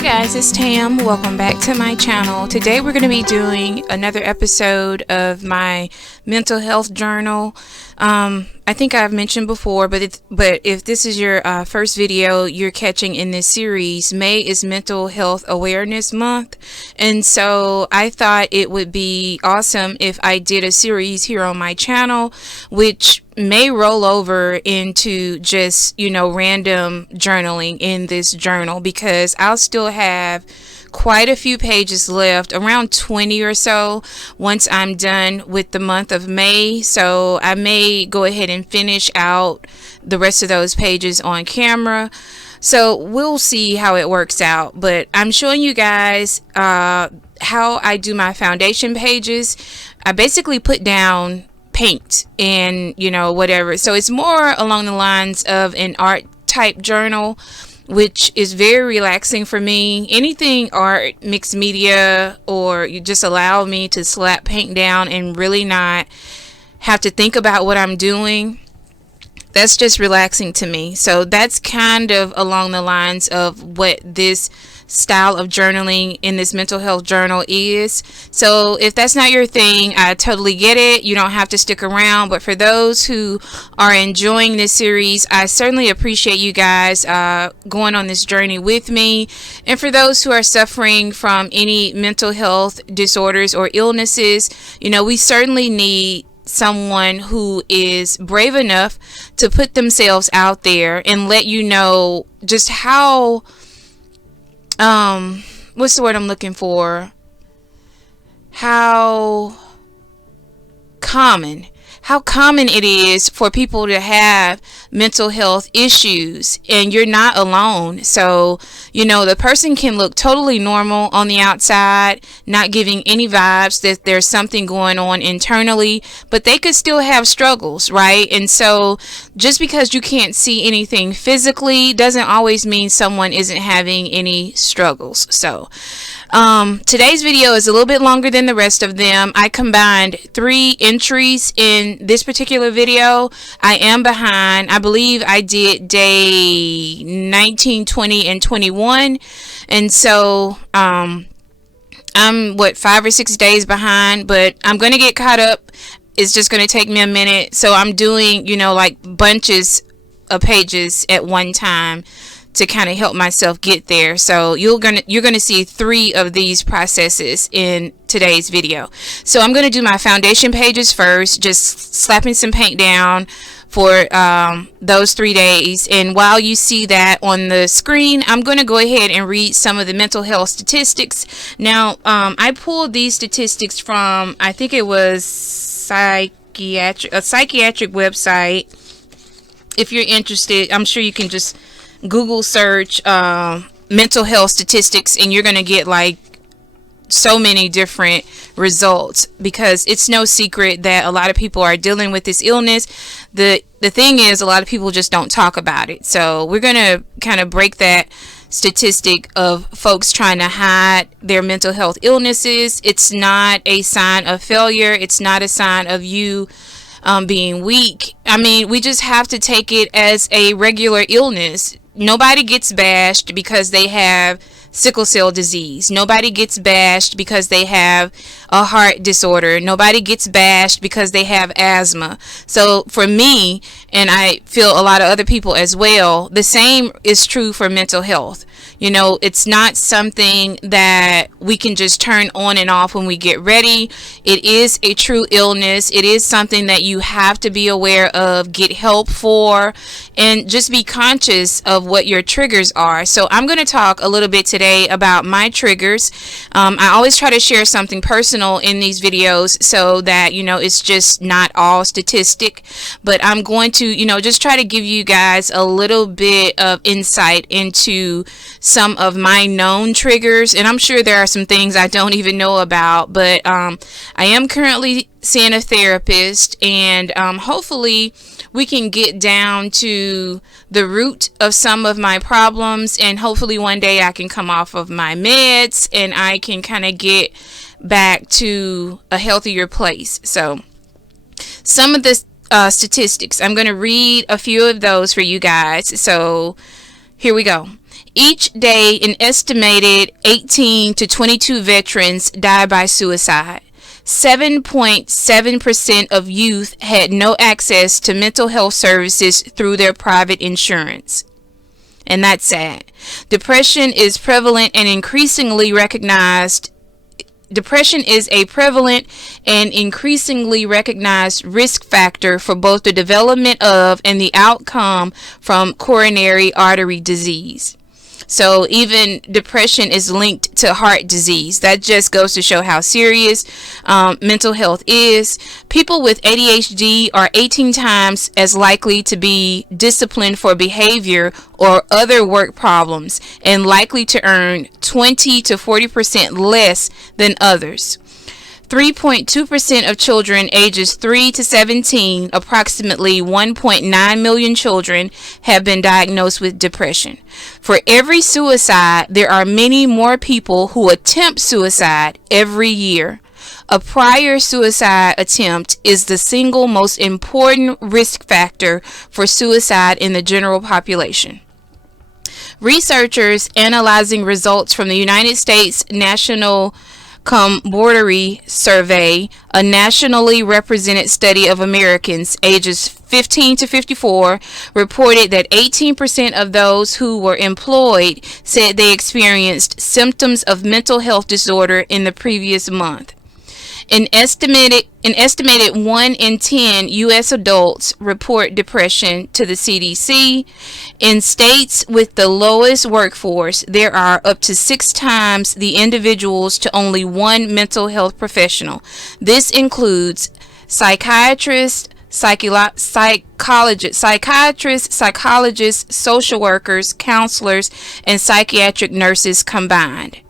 Hi guys, it's Tam. Welcome back to my channel. Today we're going to be doing another episode of my mental health journal. I think I've mentioned before, but if this is your first video you're catching in this series, May is Mental Health Awareness Month, and so I thought it would be awesome if I did a series here on my channel, which may roll over into just, random journaling in this journal, because I'll still have quite a few pages left, around 20 or so, once I'm done with the month of May. So I may go ahead and finish out the rest of those pages on camera. So we'll see how it works out, but I'm showing you guys how I do my foundation pages. I basically put down paint and whatever, so it's more along the lines of an art type journal, which is very relaxing for me. Anything art, mixed media, or you just allow me to slap paint down and really not have to think about what I'm doing. That's just relaxing to me. So that's kind of along the lines of what this style of journaling in this mental health journal is. So if that's not your thing, I totally get it. You don't have to stick around, but for those who are enjoying this series, I certainly appreciate you guys going on this journey with me. And for those who are suffering from any mental health disorders or illnesses, we certainly need someone who is brave enough to put themselves out there and let you know just how what's the word I'm looking for? How common it is for people to have mental health issues, and you're not alone. So, the person can look totally normal on the outside, not giving any vibes that there's something going on internally, but they could still have struggles, right? And so just because you can't see anything physically doesn't always mean someone isn't having any struggles. So today's video is a little bit longer than the rest of them. I combined 3 entries in this particular video. I am behind. I believe I did day 19, 20, and 21. And so I'm 5 or 6 days behind, but I'm going to get caught up. It's just going to take me a minute. So I'm doing, like bunches of pages at one time to kind of help myself get there. So you're gonna see 3 of these processes in today's video. So I'm gonna do my foundation pages first, just slapping some paint down for those 3 days. And while you see that on the screen, I'm going to go ahead and read some of the mental health statistics. Now, I pulled these statistics from, I think it was a psychiatric website. If you're interested, I'm sure you can just Google search mental health statistics, and you're going to get like so many different results, because it's no secret that a lot of people are dealing with this illness. The thing is, a lot of people just don't talk about it. So we're going to kind of break that statistic of folks trying to hide their mental health illnesses. It's not a sign of failure. It's not a sign of you being weak. I mean, we just have to take it as a regular illness. Nobody gets bashed because they have sickle cell disease. Nobody gets bashed because they have a heart disorder. Nobody gets bashed because they have asthma. So for me, and I feel a lot of other people as well, the same is true for mental health. It's not something that we can just turn on and off when we get ready. It is a true illness. It is something that you have to be aware of, get help for, and just be conscious of what your triggers are. So I'm going to talk a little bit today about my triggers. I always try to share something personal in these videos so that, it's just not all statistic, but I'm going to, just try to give you guys a little bit of insight into some of my known triggers, and I'm sure there are some things I don't even know about, but I am currently seeing a therapist, and hopefully we can get down to the root of some of my problems, and hopefully one day I can come off of my meds and I can kind of get back to a healthier place. So some of the statistics, I'm going to read a few of those for you guys. So here we go. Each day, an estimated 18 to 22 veterans die by suicide. 7.7% of youth had no access to mental health services through their private insurance. And that's sad. Depression is prevalent and increasingly recognized. Depression is a prevalent and increasingly recognized risk factor for both the development of and the outcome from coronary artery disease. So even depression is linked to heart disease. That just goes to show how serious mental health is. People with ADHD are 18 times as likely to be disciplined for behavior or other work problems and likely to earn 20 to 40% less than others. 3.2% of children ages 3 to 17, approximately 1.9 million children, have been diagnosed with depression. For every suicide, there are many more people who attempt suicide every year. A prior suicide attempt is the single most important risk factor for suicide in the general population. Researchers analyzing results from the United States National Camaraderie Survey, a nationally represented study of Americans ages 15 to 54, reported that 18% of those who were employed said they experienced symptoms of mental health disorder in the previous month. An estimated 1 in 10 U.S. adults report depression to the CDC. In states with the lowest workforce, there are up to 6 times the individuals to only one mental health professional. This includes psychiatrists, psychologists, social workers, counselors, and psychiatric nurses combined.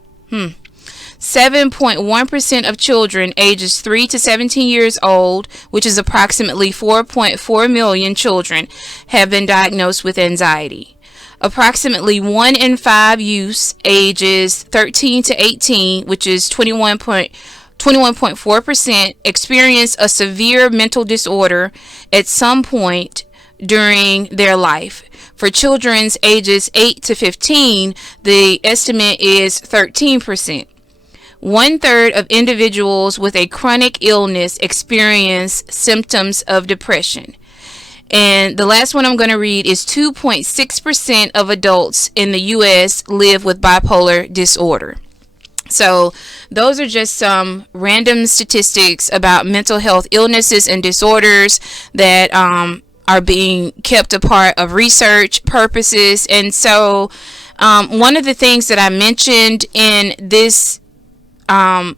7.1% of children ages 3 to 17 years old, which is approximately 4.4 million children, have been diagnosed with anxiety. Approximately 1 in 5 youths ages 13 to 18, which is 21.4%, experience a severe mental disorder at some point during their life. For children's ages 8 to 15, the estimate is 13%. 1/3 of individuals with a chronic illness experience symptoms of depression. And the last one I'm going to read is 2.6% of adults in the U.S. live with bipolar disorder. So those are just some random statistics about mental health illnesses and disorders that are being kept a part of research purposes. And so one of the things that I mentioned in this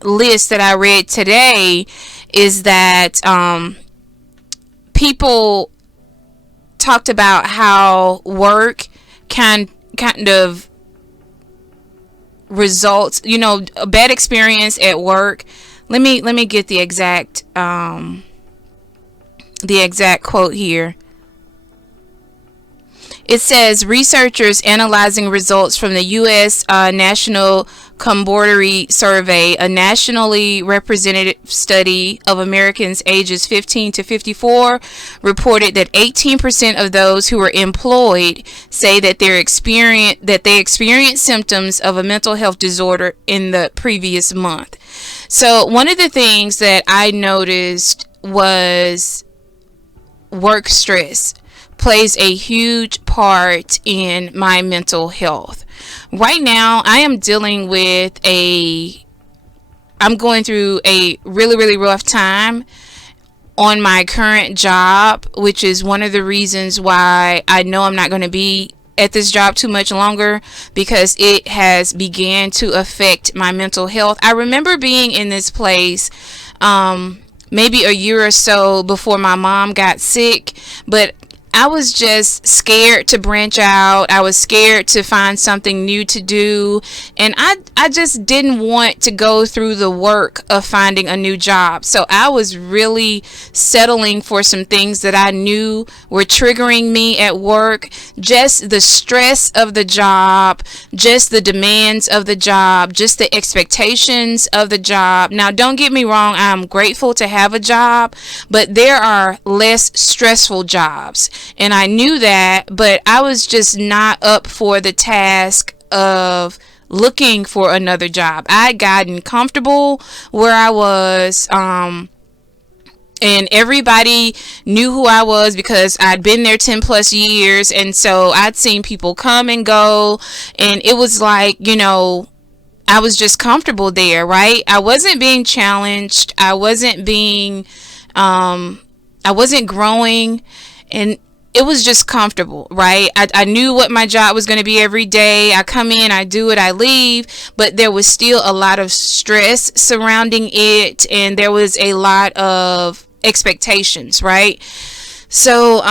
list that I read today is that people talked about how work kind of results, a bad experience at work. Let me get the exact quote here. It says researchers analyzing results from the U.S. National Camaraderie Survey, a nationally representative study of Americans ages 15 to 54, reported that 18% of those who were employed say that they experienced symptoms of a mental health disorder in the previous month. So one of the things that I noticed was work stress plays a huge part in my mental health. Right now, I'm going through a really, really rough time on my current job, which is one of the reasons why I know I'm not going to be at this job too much longer, because it has began to affect my mental health. I remember being in this place maybe a year or so before my mom got sick, but I was just scared to branch out. I was scared to find something new to do. And I just didn't want to go through the work of finding a new job. So I was really settling for some things that I knew were triggering me at work. Just the stress of the job, just the demands of the job, just the expectations of the job. Now, don't get me wrong. I'm grateful to have a job, but there are less stressful jobs. and I knew that, but I was just not up for the task of looking for another job. I had gotten comfortable where I was, and everybody knew who I was because I'd been there 10 plus years. And so I'd seen people come and go, and it was like, I was just comfortable there, right? I wasn't being challenged. I wasn't growing, and it was just comfortable, right? I knew what my job was going to be every day. I come in, I do it, I leave, but there was still a lot of stress surrounding it, and there was a lot of expectations, right? So,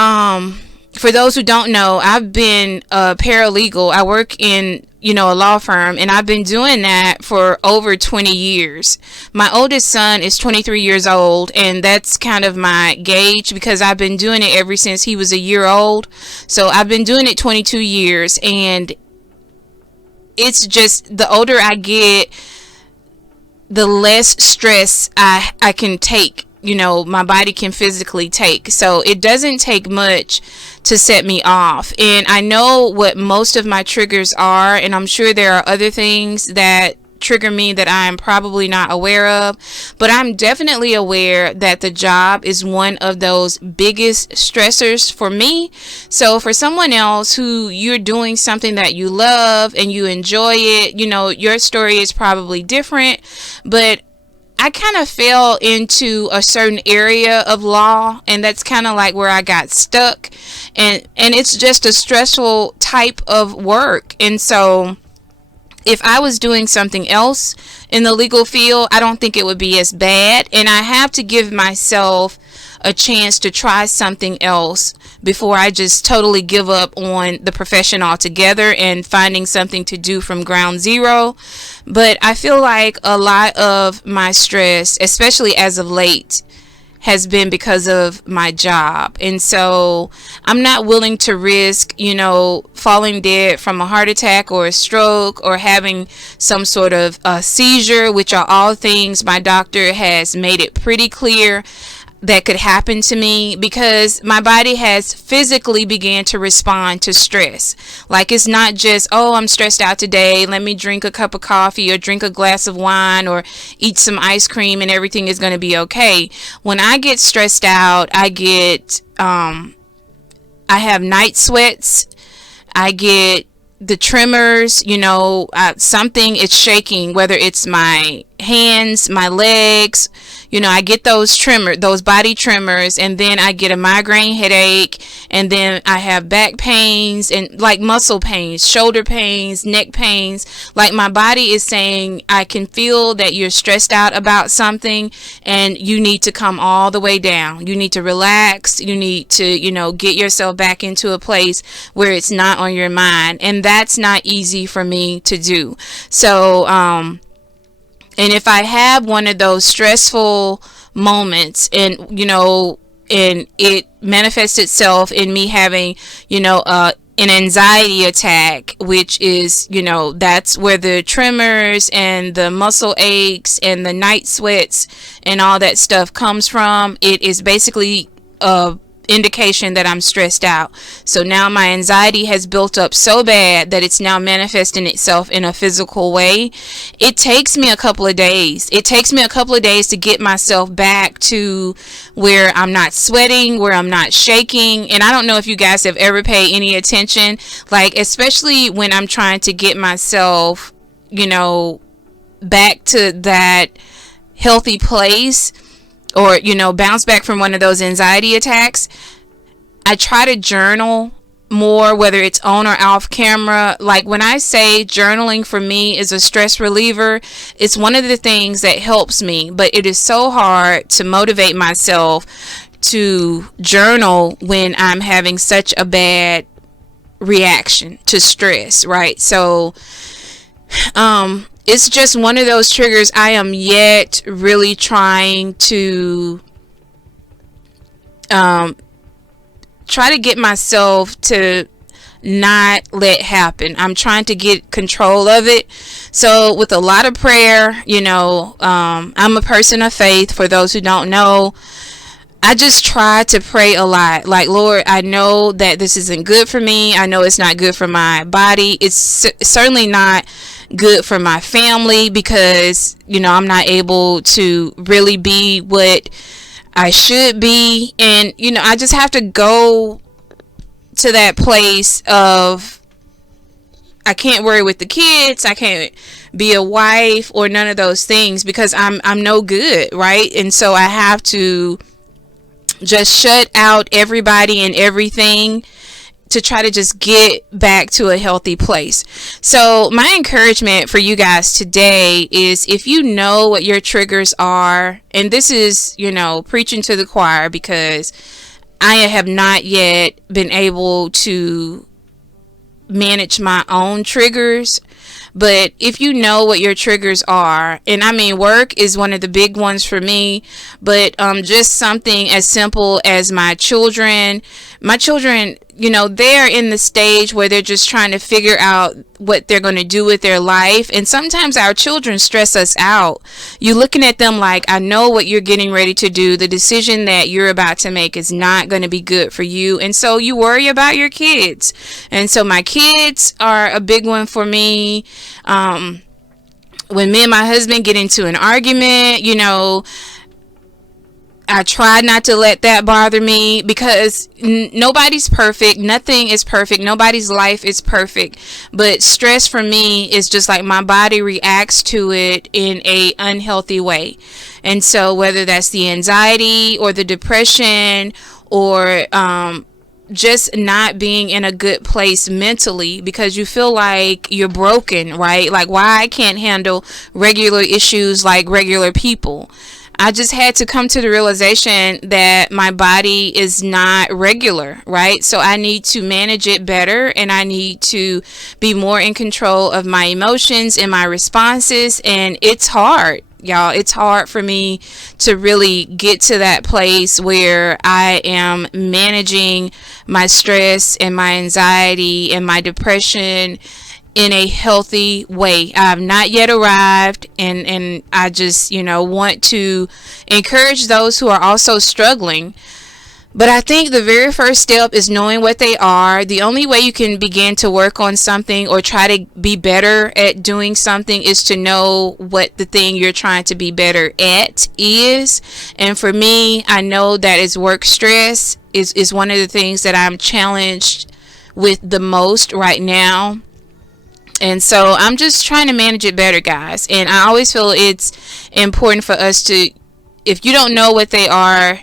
for those who don't know, I've been a paralegal. I work in, a law firm, and I've been doing that for over 20 years. My oldest son is 23 years old, and that's kind of my gauge because I've been doing it ever since he was a year old. So I've been doing it 22 years, and it's just the older I get, the less stress I can take. My body can physically take. So it doesn't take much to set me off. And I know what most of my triggers are, and I'm sure there are other things that trigger me that I'm probably not aware of, but I'm definitely aware that the job is one of those biggest stressors for me. So for someone else who you're doing something that you love and you enjoy it, your story is probably different, but I kind of fell into a certain area of law, and that's kind of like where I got stuck, and it's just a stressful type of work. And so if I was doing something else in the legal field, I don't think it would be as bad, and I have to give myself a chance to try something else before I just totally give up on the profession altogether and finding something to do from ground zero. But I feel like a lot of my stress, especially as of late, has been because of my job. And so I'm not willing to risk, falling dead from a heart attack or a stroke or having some sort of seizure, which are all things my doctor has made it pretty clear that could happen to me, because my body has physically began to respond to stress. Like, it's not just, oh, I'm stressed out today, let me drink a cup of coffee or drink a glass of wine or eat some ice cream and everything is going to be okay. When I get stressed out, I have night sweats, I get the tremors, something is shaking, whether it's my hands, my legs, I get those body tremors, and then I get a migraine headache, and then I have back pains and like muscle pains, shoulder pains, neck pains. Like, my body is saying, I can feel that you're stressed out about something, and you need to come all the way down. You need to relax. You need to, get yourself back into a place where it's not on your mind. And that's not easy for me to do. So, and if I have one of those stressful moments, and and it manifests itself in me having, an anxiety attack, which is, that's where the tremors and the muscle aches and the night sweats and all that stuff comes from. It is basically a indication that I'm stressed out. So now my anxiety has built up so bad that it's now manifesting itself in a physical way. It takes me a couple of days. To get myself back to where I'm not sweating, where I'm not shaking. And I don't know if you guys have ever paid any attention, like, especially when I'm trying to get myself, back to that healthy place, or bounce back from one of those anxiety attacks. I try to journal more, whether it's on or off camera. Like, when I say journaling for me is a stress reliever, it's one of the things that helps me, but it is so hard to motivate myself to journal when I'm having such a bad reaction to stress, right? So it's just one of those triggers I am yet really trying to get myself to not let happen. I'm trying to get control of it. So with a lot of prayer, I'm a person of faith. For those who don't know, I just try to pray a lot. Like, Lord, I know that this isn't good for me. I know it's not good for my body. It's certainly not good for my family, because, I'm not able to really be what I should be. And, I just have to go to that place of, I can't worry with the kids. I can't be a wife or none of those things, because I'm no good, right? And so I have to just shut out everybody and everything to try to just get back to a healthy place. So my encouragement for you guys today is, if you know what your triggers are, and this is, preaching to the choir, because I have not yet been able to manage my own triggers. But if you know what your triggers are, and I mean, work is one of the big ones for me, but just something as simple as my children, they're in the stage where they're just trying to figure out what they're going to do with their life. And sometimes our children stress us out. You're looking at them like, I know what you're getting ready to do. The decision that you're about to make is not going to be good for you. And so you worry about your kids. And so my kids are a big one for me. When me and my husband get into an argument, I try not to let that bother me, because nobody's perfect. Nothing is perfect. Nobody's life is perfect. But stress for me is just like my body reacts to it in a unhealthy way. And so whether that's the anxiety or the depression, or just not being in a good place mentally, because you feel like you're broken, right? Like, why I can't handle regular issues like regular people. I just had to come to the realization that my body is not regular, right? So I need to manage it better, and I need to be more in control of my emotions and my responses. And it's hard, y'all. It's hard for me to really get to that place where I am managing my stress and my anxiety and my depression in a healthy way. I have not yet arrived, and I just, want to encourage those who are also struggling. But I think the very first step is knowing what they are. The only way you can begin to work on something or try to be better at doing something is to know what the thing you're trying to be better at is. And for me, I know that is work stress is one of the things that I'm challenged with the most right now. And so I'm just trying to manage it better, guys. And I always feel it's important for us to, if you don't know what they are,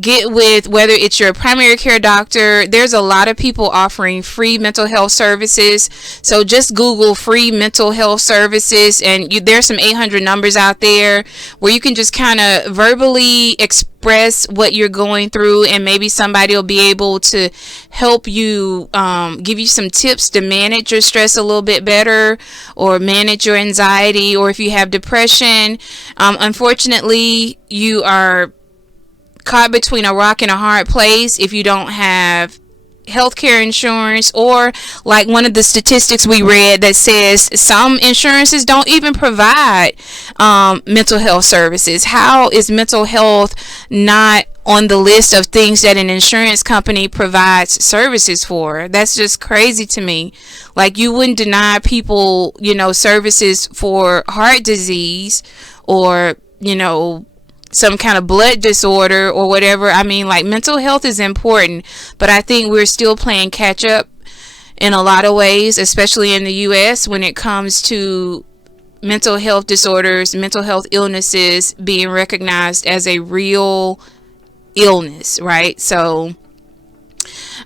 get with, whether it's your primary care doctor. There's a lot of people offering free mental health services. So just Google free mental health services, and there's some 800 numbers out there where you can just kind of verbally express what you're going through, and maybe somebody will be able to help you, give you some tips to manage your stress a little bit better, or manage your anxiety, or if you have depression. Unfortunately, you are caught between a rock and a hard place if you don't have healthcare insurance, or like one of the statistics we read that says some insurances don't even provide mental health services. How is mental health not on the list of things that an insurance company provides services for? That's just crazy to me. Like, you wouldn't deny people, services for heart disease, or, some kind of blood disorder or whatever. I mean, like, mental health is important, but I think we're still playing catch up in a lot of ways, especially in the US, when it comes to mental health disorders, mental health illnesses being recognized as a real illness, right? So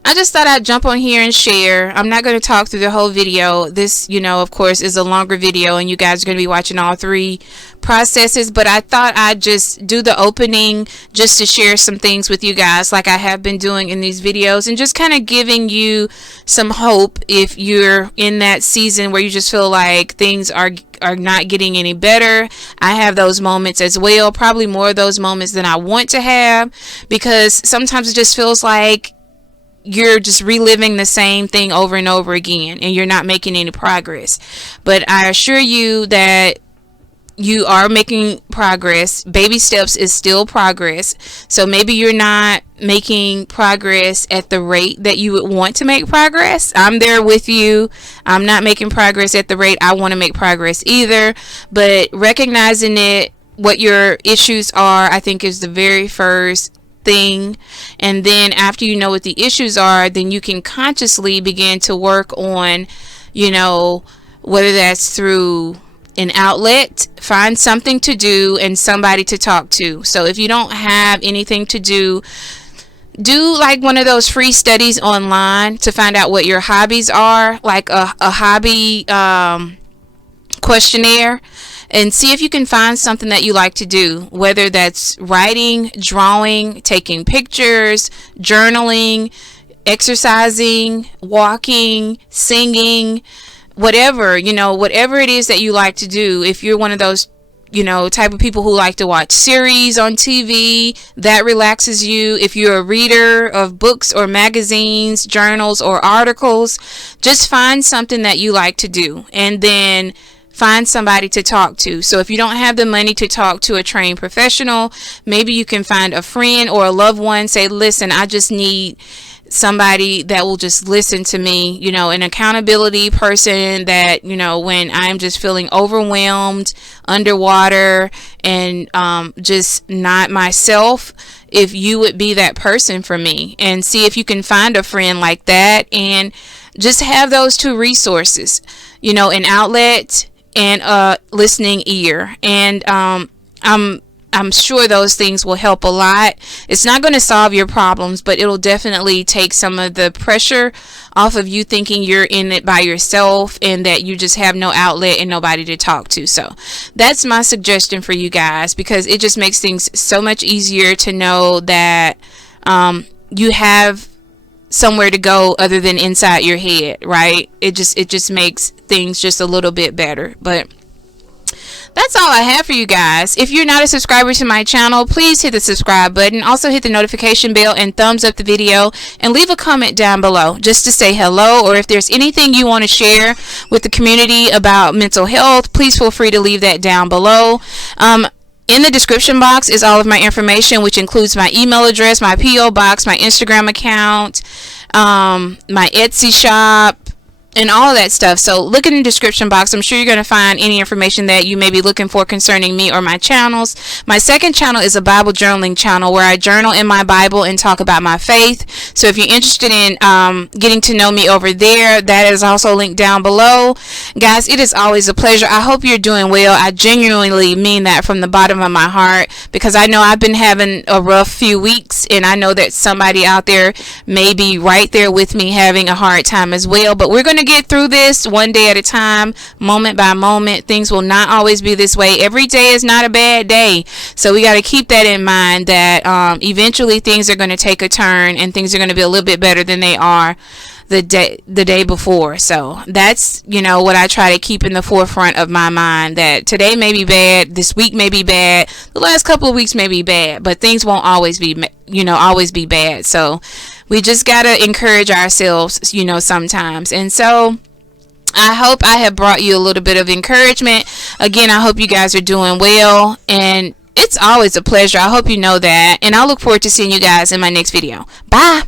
I just thought I'd jump on here and share. I'm not going to talk through the whole video. This, of course, is a longer video, and you guys are going to be watching all three processes. But I thought I'd just do the opening just to share some things with you guys, like I have been doing in these videos, and just kind of giving you some hope if you're in that season where you just feel like things are not getting any better. I have those moments as well, probably more of those moments than I want to have, because sometimes it just feels like you're just reliving the same thing over and over again, and you're not making any progress. But I assure you that you are making progress. Baby steps is still progress. So maybe you're not making progress at the rate that you would want to make progress. I'm there with you. I'm not making progress at the rate I want to make progress either. But recognizing it, what your issues are, I think is the very first thing. And then after you know what the issues are, then you can consciously begin to work on, whether that's through an outlet, find something to do and somebody to talk to. So if you don't have anything to do like one of those free studies online to find out what your hobbies are, like a hobby questionnaire, and see if you can find something that you like to do, whether that's writing, drawing, taking pictures, journaling, exercising, walking, singing, whatever, whatever it is that you like to do. If you're one of those type of people who like to watch series on TV, that relaxes you. If you're a reader of books or magazines, journals, or articles, just find something that you like to do and then find somebody to talk to. So if you don't have the money to talk to a trained professional, maybe you can find a friend or a loved one. Say, listen, I just need somebody that will just listen to me, an accountability person that, when I'm just feeling overwhelmed, underwater, and just not myself, if you would be that person for me. And see if you can find a friend like that, and just have those two resources, an outlet and a listening ear. And I'm sure those things will help a lot. It's not going to solve your problems, but it'll definitely take some of the pressure off of you thinking you're in it by yourself and that you just have no outlet and nobody to talk to. So that's my suggestion for you guys, because it just makes things so much easier to know that you have somewhere to go other than inside your head, right? It just makes things just a little bit better. But that's all I have for you guys. If you're not a subscriber to my channel, please hit the subscribe button. Also hit the notification bell and thumbs up the video, and leave a comment down below just to say hello, or if there's anything you want to share with the community about mental health, please feel free to leave that down below. In the description box is all of my information, which includes my email address, my P.O. box, my Instagram account, my Etsy shop, and all of that stuff. So look in the description box. I'm sure you're going to find any information that you may be looking for concerning me or my channels. My second channel is a Bible journaling channel where I journal in my Bible and talk about my faith. So if you're interested in getting to know me over there, that is also linked down below. Guys, it is always a pleasure. I hope you're doing well. I genuinely mean that from the bottom of my heart, because I know I've been having a rough few weeks, and I know that somebody out there may be right there with me having a hard time as well. But we're going to get through this one day at a time, moment by moment. Things will not always be this way. Every day is not a bad day, so we got to keep that in mind, that eventually things are going to take a turn and things are going to be a little bit better than they are the day before. So that's what I try to keep in the forefront of my mind, that today may be bad, this week may be bad, the last couple of weeks may be bad, but things won't always be bad. So we just gotta encourage ourselves sometimes. And so I hope I have brought you a little bit of encouragement. Again, I hope you guys are doing well, and it's always a pleasure. I hope you know that, and I look forward to seeing you guys in my next video. Bye.